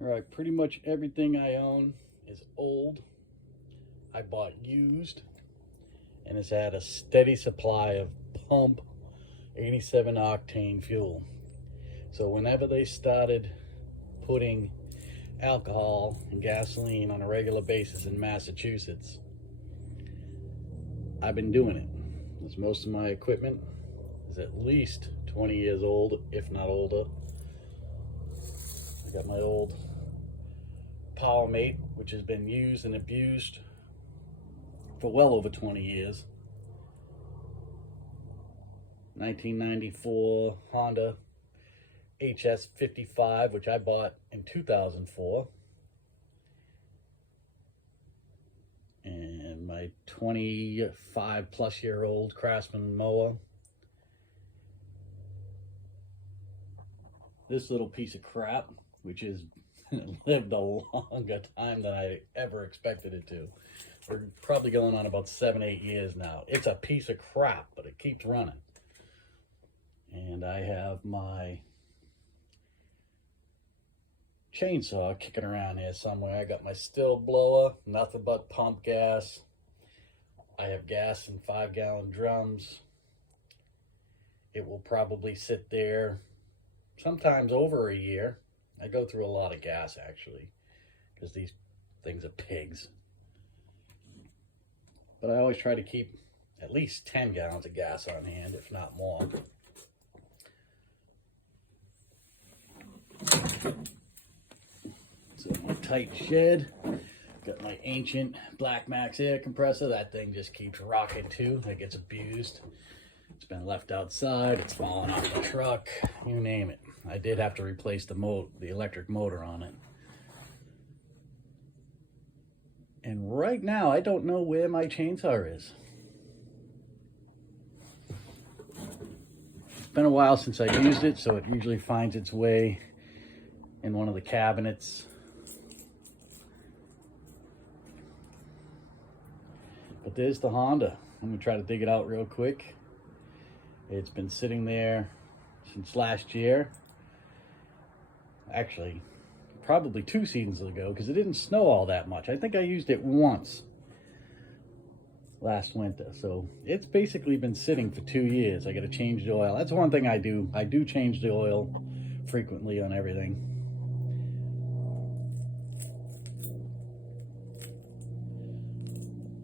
All right, pretty much everything I own is old. I bought used, and it's had a steady supply of pump 87 octane fuel. So whenever they started putting alcohol and gasoline on a regular basis in Massachusetts, I've been doing it. Because most of my equipment is at least 20 years old, if not older. I got my old PowerMate, which has been used and abused for well over 20 years. 1994 Honda HS55, which I bought in 2004. And my 25 plus year old Craftsman mower. This little piece of crap, which has lived a longer time than I ever expected it to. We're probably going on about 7-8 years now. It's a piece of crap, but it keeps running. And I have my chainsaw kicking around here somewhere. I got my still blower, nothing but pump gas. I have gas in 5-gallon drums. It will probably sit there sometimes over a year. I go through a lot of gas actually, because these things are pigs. But I always try to keep at least 10 gallons of gas on hand, if not more. So my tight shed, got my ancient Black Max air compressor. That thing just keeps rocking too. It gets abused. It's been left outside. It's fallen off the truck. You name it. I did have to replace the electric motor on it. And right now, I don't know where my chainsaw is. It's been a while since I used it, so it usually finds its way in one of the cabinets. But there's the Honda. I'm gonna try to dig it out real quick. It's been sitting there since last year. Actually, probably 2 seasons ago, because it didn't snow all that much. I think I used it once last winter. So it's basically been sitting for 2 years. I gotta change the oil. That's one thing I do. I do change the oil frequently on everything.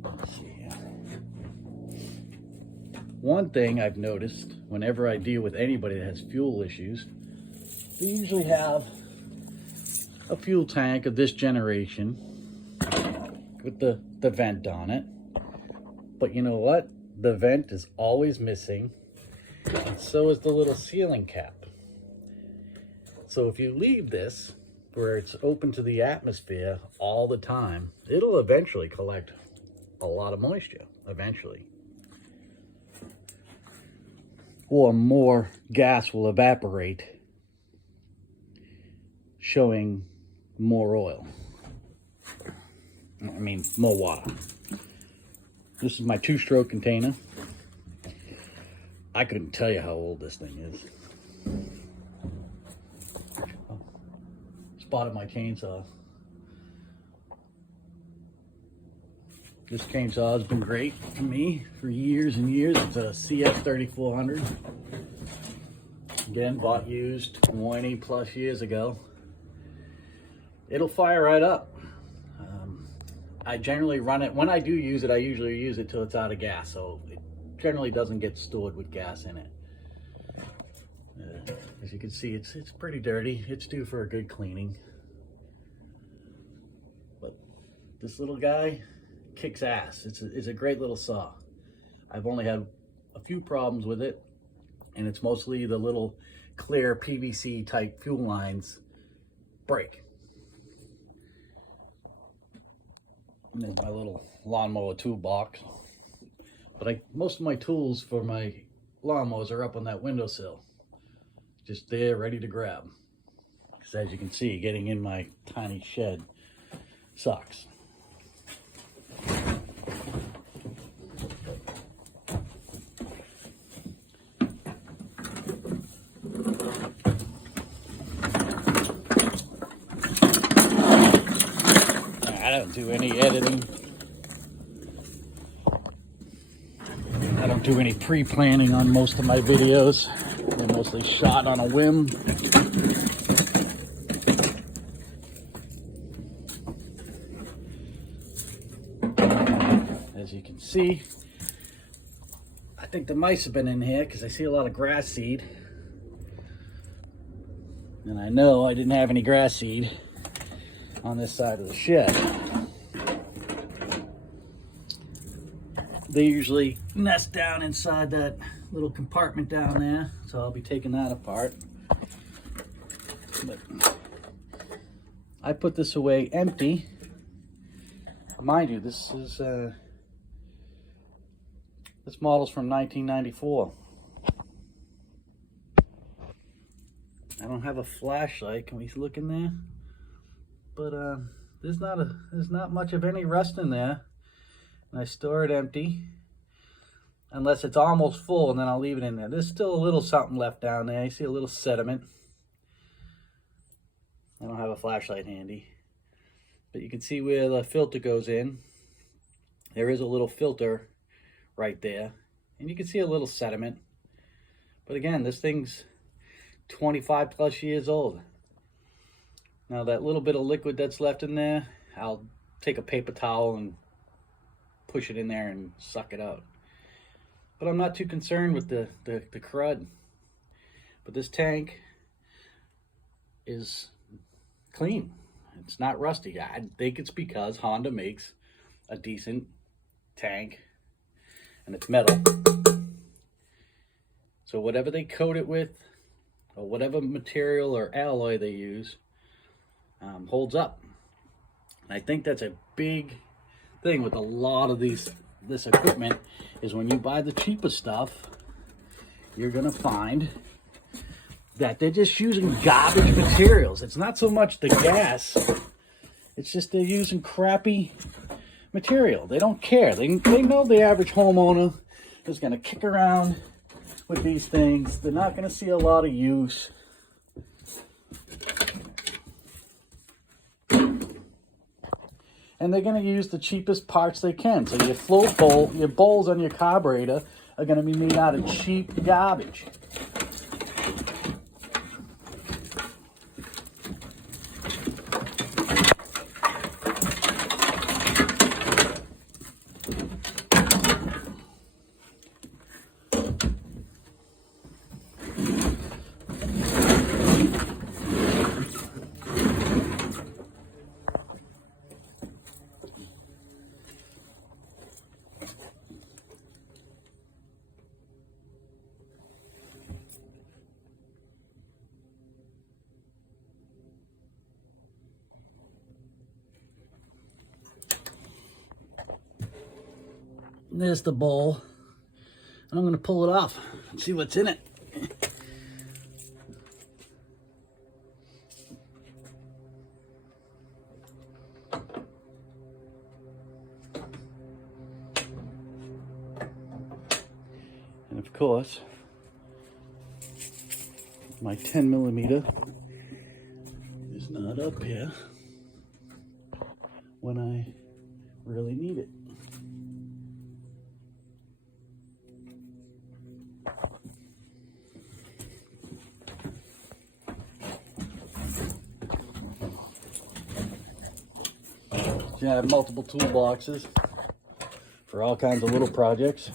Let's see here. One thing I've noticed whenever I deal with anybody that has fuel issues, they usually have a fuel tank of this generation with the vent on it. But you know what? The vent is always missing, and so is the little sealing cap. So if you leave this where it's open to the atmosphere all the time, it'll eventually collect a lot of moisture, eventually. Or more gas will evaporate, showing more oil. I mean, more water. This is my 2-stroke container. I couldn't tell you how old this thing is. Oh, spotted my chainsaw. This chainsaw has been great for me for years and years. It's a CF3400. Again, bought used 20 plus years ago. It'll fire right up. I generally run it, when I do use it, I usually use it till it's out of gas, so it generally doesn't get stored with gas in it. As you can see, it's pretty dirty. It's due for a good cleaning. But this little guy kicks ass. It's a great little saw. I've only had a few problems with it, and it's mostly the little clear PVC type fuel lines break. And there's my little lawnmower toolbox. But most of my tools for my lawnmowers are up on that windowsill. Just there, ready to grab. Because as you can see, getting in my tiny shed sucks. don't do any editing. I don't do any pre-planning on most of my videos. They're mostly shot on a whim. As you can see, I think the mice have been in here because I see a lot of grass seed. And I know I didn't have any grass seed on this side of the shed. They usually nest down inside that little compartment down there, so I'll be taking that apart. But I put this away empty. Mind you, this model's from 1994. I don't have a flashlight. Can we look in there? But there's not much of any rust in there. And I store it empty unless it's almost full, and then I'll leave it in there. There's still a little something left down there. You see a little sediment. I don't have a flashlight handy, but you can see where the filter goes in. There is a little filter right there, and you can see a little sediment. But again, this thing's 25 plus years old. Now that little bit of liquid that's left in there, I'll take a paper towel and push it in there and suck it out. But I'm not too concerned with the crud. But this tank is clean. It's not rusty. I think it's because Honda makes a decent tank and it's metal. So whatever they coat it with, or whatever material or alloy they use, holds up. And I think that's a big thing with a lot of this equipment, is when you buy the cheaper stuff, you're gonna find that they're just using garbage materials. It's not so much the gas, it's just they're using crappy material. They don't care. They know the average homeowner is gonna kick around with these things. They're not gonna see a lot of use. And they're going to use the cheapest parts they can. So your float bowl, your bowls on your carburetor are going to be made out of cheap garbage. There's the bowl. And I'm going to pull it off and see what's in it. And of course, my 10mm is not up here when I really need it. I have multiple toolboxes for all kinds of little projects.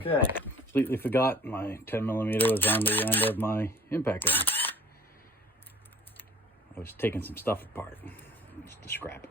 Okay, completely forgot my 10mm was on the end of my impact gun. I was taking some stuff apart just to scrap it.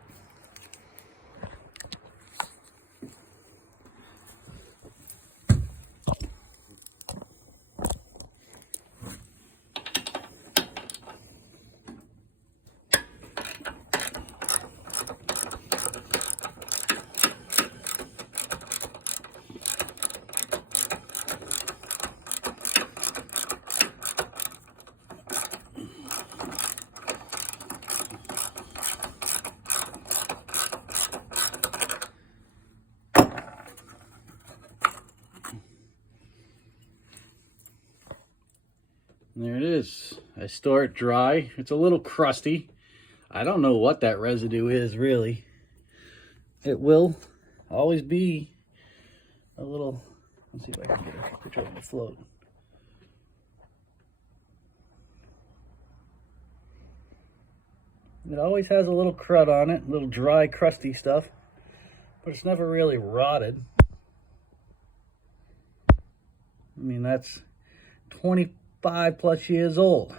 And there it is. I store it dry. It's a little crusty. I don't know what that residue is really. It will always be a little, let's see if I can get a picture of the float. It always has a little crud on it, a little dry, crusty stuff, but it's never really rotted. I mean, that's 25 plus years old.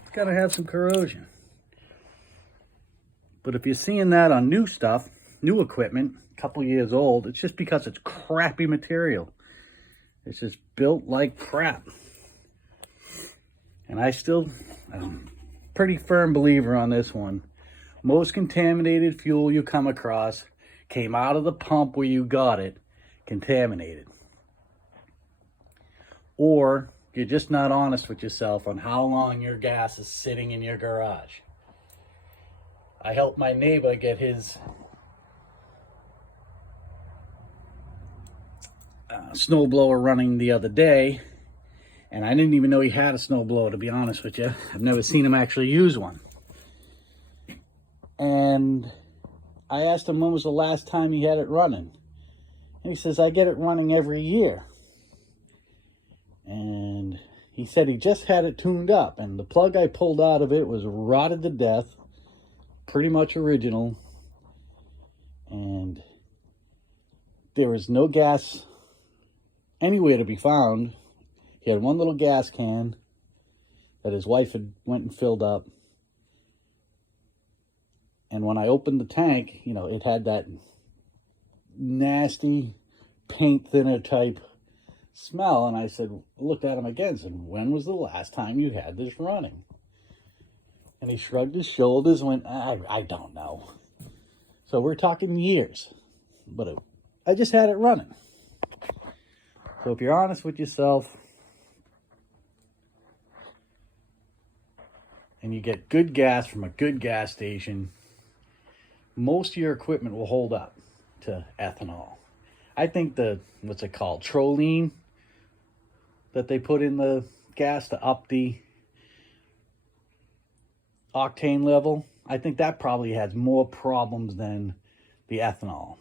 It's gotta have some corrosion. But if you're seeing that on new stuff, new equipment, a couple years old, it's just because it's crappy material. It's just built like crap. And I'm a pretty firm believer on this one. Most contaminated fuel you come across came out of the pump where you got it contaminated. Or you're just not honest with yourself on how long your gas is sitting in your garage. I helped my neighbor get his snowblower running the other day, and I didn't even know he had a snowblower, to be honest with you. I've never seen him actually use one. And I asked him when was the last time he had it running. And he says, I get it running every year. And he said he just had it tuned up, and the plug I pulled out of it was rotted to death, pretty much original, and there was no gas anywhere to be found. He had one little gas can that his wife had went and filled up, and when I opened the tank, you know, it had that nasty paint thinner type smell, and I looked at him again and said, when was the last time you had this running? And he shrugged his shoulders and went, I don't know. So we're talking years, but I just had it running. So if you're honest with yourself and you get good gas from a good gas station, most of your equipment will hold up to ethanol. I think what's it called, Trolene, that they put in the gas to up the octane level, I think that probably has more problems than the ethanol.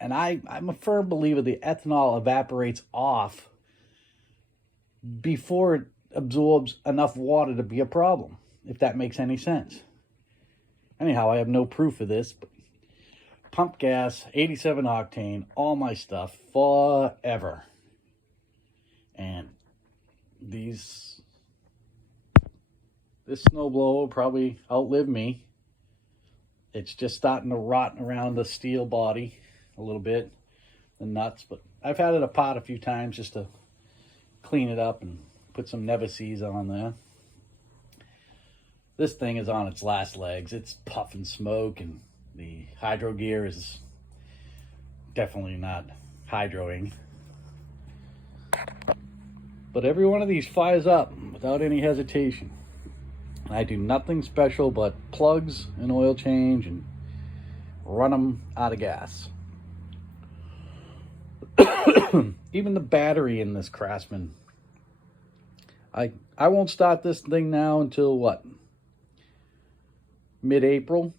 And I'm a firm believer the ethanol evaporates off before it absorbs enough water to be a problem, if that makes any sense. Anyhow, I have no proof of this, but pump gas, 87 octane, all my stuff, forever. And this snowblower will probably outlive me. It's just starting to rot around the steel body a little bit, the nuts, but I've had it apart a few times just to clean it up and put some Never-Seez on there. This thing is on its last legs. It's puffing smoke, and the hydro gear is definitely not hydroing. But every one of these fires up without any hesitation. I do nothing special but plugs and oil change and run them out of gas. Even the battery in this Craftsman, I won't start this thing now until what? Mid-April.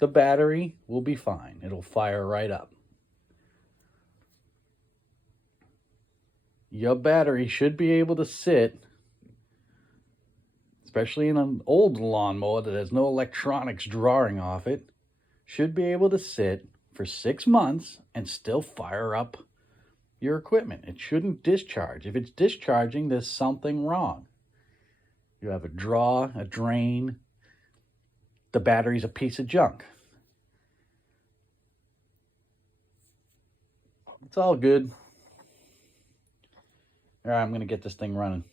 The battery will be fine. It'll fire right up. Your battery should be able to sit, especially in an old lawnmower that has no electronics drawing off it, should be able to sit for 6 months and still fire up your equipment. It shouldn't discharge. If it's discharging, there's something wrong. You have a draw, a drain, the battery's a piece of junk. It's all good. All right, I'm going to get this thing running.